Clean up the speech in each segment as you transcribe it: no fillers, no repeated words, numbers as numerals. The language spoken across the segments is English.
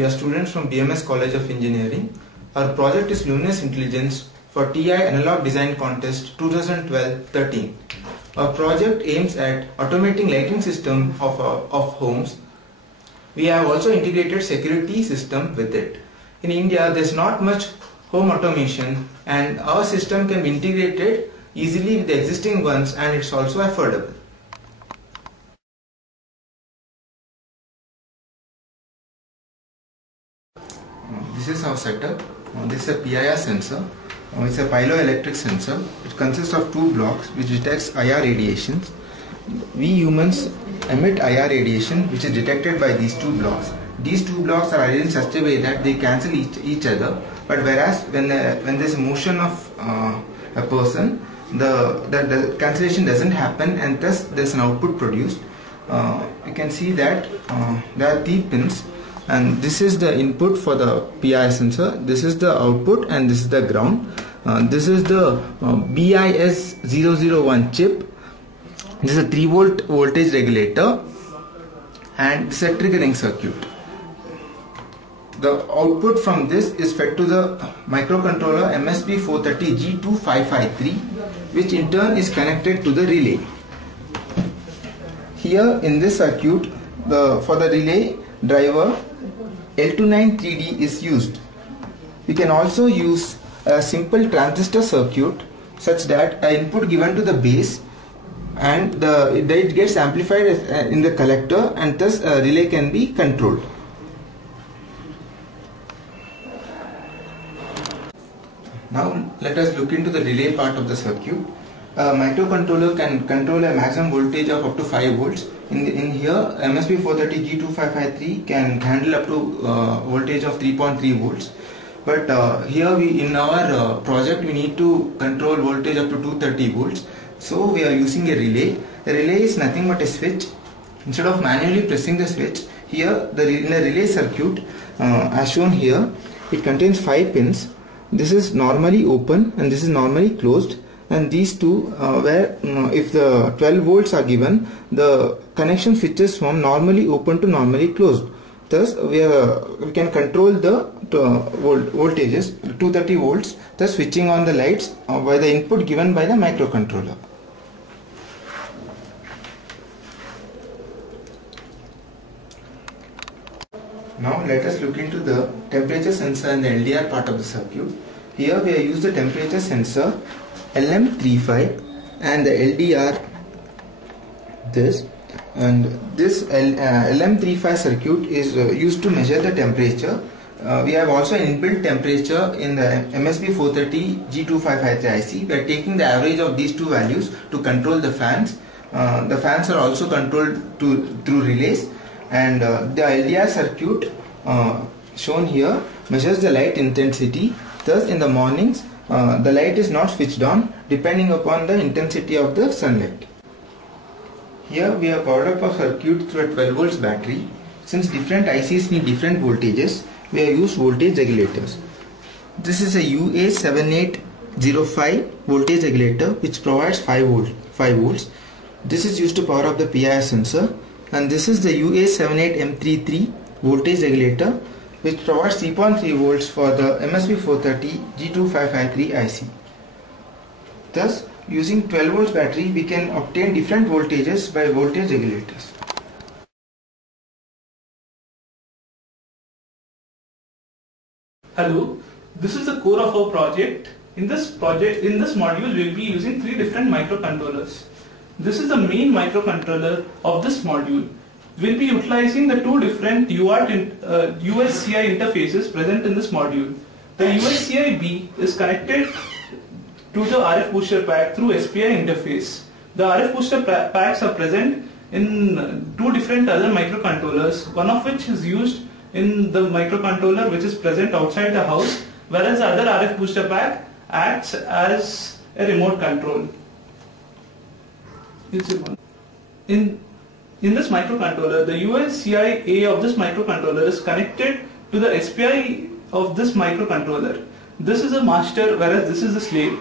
We are students from BMS College of Engineering. Our project is Luminous Intelligence for TI Analog Design Contest 2012-13. Our project aims at automating lighting system of homes. We have also integrated security system with it. In India, there is not much home automation, and our system can be integrated easily with the existing ones, and it's also affordable. This is our setup. This is a PIR sensor. It's a piezoelectric sensor. It consists of two blocks which detects IR radiations. We humans emit IR radiation which is detected by these two blocks. These two blocks are arranged in such a way that they cancel each other. But whereas when there is motion of a person, the cancellation doesn't happen, and thus there is an output produced. You can see that there are 3 pins. And this is the input for the PIR sensor, this is the output, and this is the ground. This is the BIS 001 chip. This is a 3 volt voltage regulator, and this is a triggering circuit. The output from this is fed to the microcontroller MSP 430G2553, which in turn is connected to the relay. Here in this circuit, for the relay driver, L293D is used. We can also use a simple transistor circuit such that an input given to the base and it gets amplified in the collector, and thus a relay can be controlled. Now let us look into the relay part of the circuit. A microcontroller can control a maximum voltage of up to 5 volts. In here, MSP 430G2553 can handle up to voltage of 3.3 volts. But here in our project we need to control voltage up to 230 volts. So we are using a relay. The relay is nothing but a switch. Instead of manually pressing the switch, here in the relay circuit, as shown here, it contains 5 pins. This is normally open and this is normally closed. And these two, where if the 12 volts are given, the connection switches from normally open to normally closed. Thus, we can control the voltages 230 volts, thus switching on the lights by the input given by the microcontroller. Now let us look into the temperature sensor and the LDR part of the circuit. Here we have used the temperature sensor LM35 and the LDR this, and this LM35 circuit is used to measure the temperature. We have also an inbuilt temperature in the MSP 430G2553 IC. We are taking the average of these two values to control the fans. The fans are also controlled through relays, and the LDR circuit shown here measures the light intensity. Thus in the mornings the light is not switched on depending upon the intensity of the sunlight. Here we have powered up a circuit through a 12 volts battery. Since different ICs need different voltages, we have used voltage regulators. This is a UA7805 voltage regulator which provides 5 volts. This is used to power up the PIR sensor, and this is the UA78M33 voltage regulator which provides 3.3 volts for the MSP 430G2553 IC. Thus, using 12 volts battery, we can obtain different voltages by voltage regulators. Hello, this is the core of our project. In this module, we will be using 3 different microcontrollers. This is the main microcontroller of this module. We will be utilizing the 2 different USCI interfaces present in this module. The USCI-B is connected to the RF booster pack through SPI interface. The RF booster packs are present in 2 different other microcontrollers, one of which is used in the microcontroller which is present outside the house, whereas the other RF booster pack acts as a remote control. In this microcontroller, the USCI-A of this microcontroller is connected to the SPI of this microcontroller. This is a master, whereas this is the slave.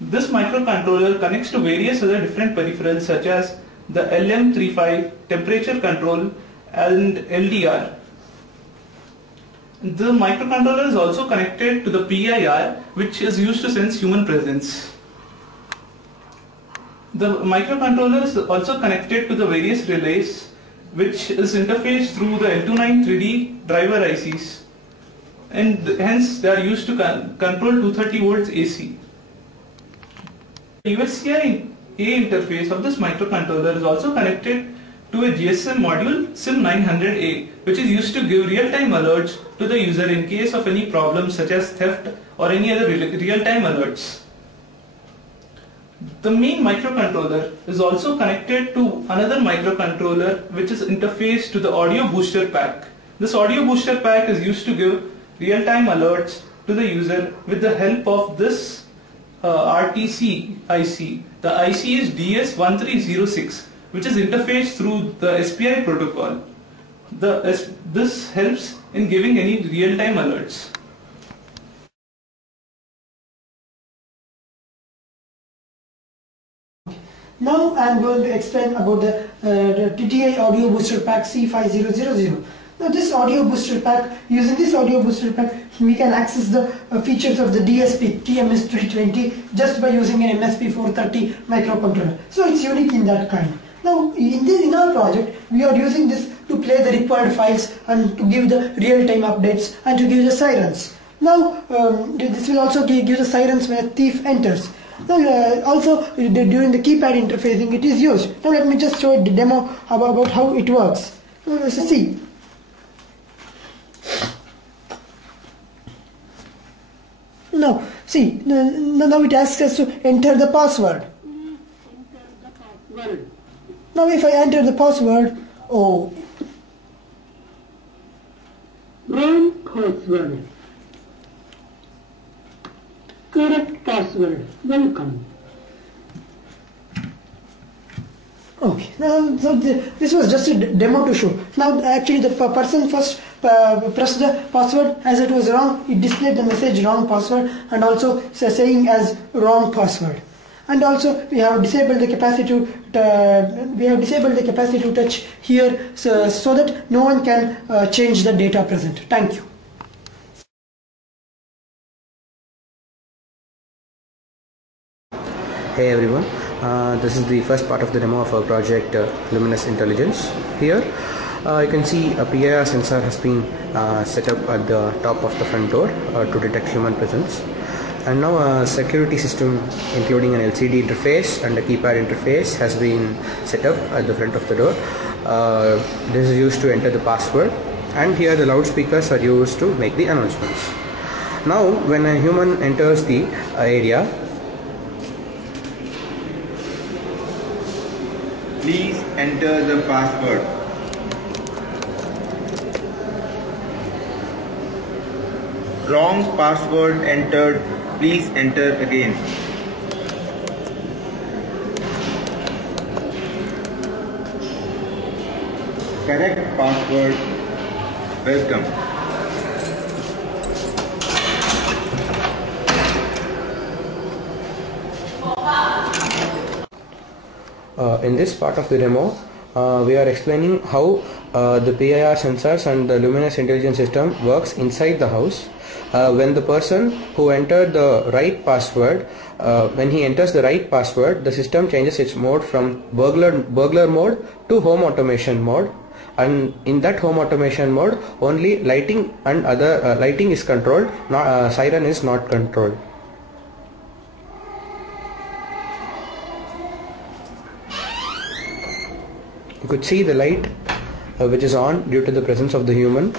This microcontroller connects to various other different peripherals such as the LM35, temperature control, and LDR. The microcontroller is also connected to the PIR, which is used to sense human presence. The microcontroller is also connected to the various relays, which is interfaced through the L29 3D driver ICs, and hence they are used to control 230 volts AC. The USCI A interface of this microcontroller is also connected to a GSM module SIM900A, which is used to give real-time alerts to the user in case of any problems such as theft or any other real-time alerts. The main microcontroller is also connected to another microcontroller which is interfaced to the audio booster pack. This audio booster pack is used to give real-time alerts to the user with the help of this RTC IC. The IC is DS1306, which is interfaced through the SPI protocol. This helps in giving any real-time alerts. Now I am going to explain about the TTI audio booster pack C5000. Now this audio booster pack, using this audio booster pack, we can access the features of the DSP TMS320 just by using an MSP430 microcontroller. So it's unique in that kind. Now in our project, we are using this to play the required files and to give the real-time updates and to give the sirens. Now this will also give the sirens when a thief enters. Now, also during the keypad interfacing it is used. Now let me just show the demo about how it works. Now let's see. Now see, now it asks us to enter the password. Now if I enter the password, wrong password. Correct password. Welcome. Okay, now so this was just a demo to show. Now actually the person first pressed the password, as it was wrong, it displayed the message wrong password and also saying as wrong password. And also we have disabled the capacity to touch here, so that no one can change the data present. Thank you. Hey everyone, this is the first part of the demo of our project Luminous Intelligence. Here you can see a PIR sensor has been set up at the top of the front door to detect human presence, and now a security system including an LCD interface and a keypad interface has been set up at the front of the door. This is used to enter the password, and here the loudspeakers are used to make the announcements. Now when a human enters the area, please enter the password. Wrong password entered. Please enter again. Correct password. Welcome. In this part of the demo, we are explaining how the PIR sensors and the Luminous Intelligence system works inside the house. When the person who entered the right password, when he enters the right password, the system changes its mode from burglar mode to home automation mode. And in that home automation mode, only lighting and other lighting is controlled, siren is not controlled. You could see the light which is on due to the presence of the human.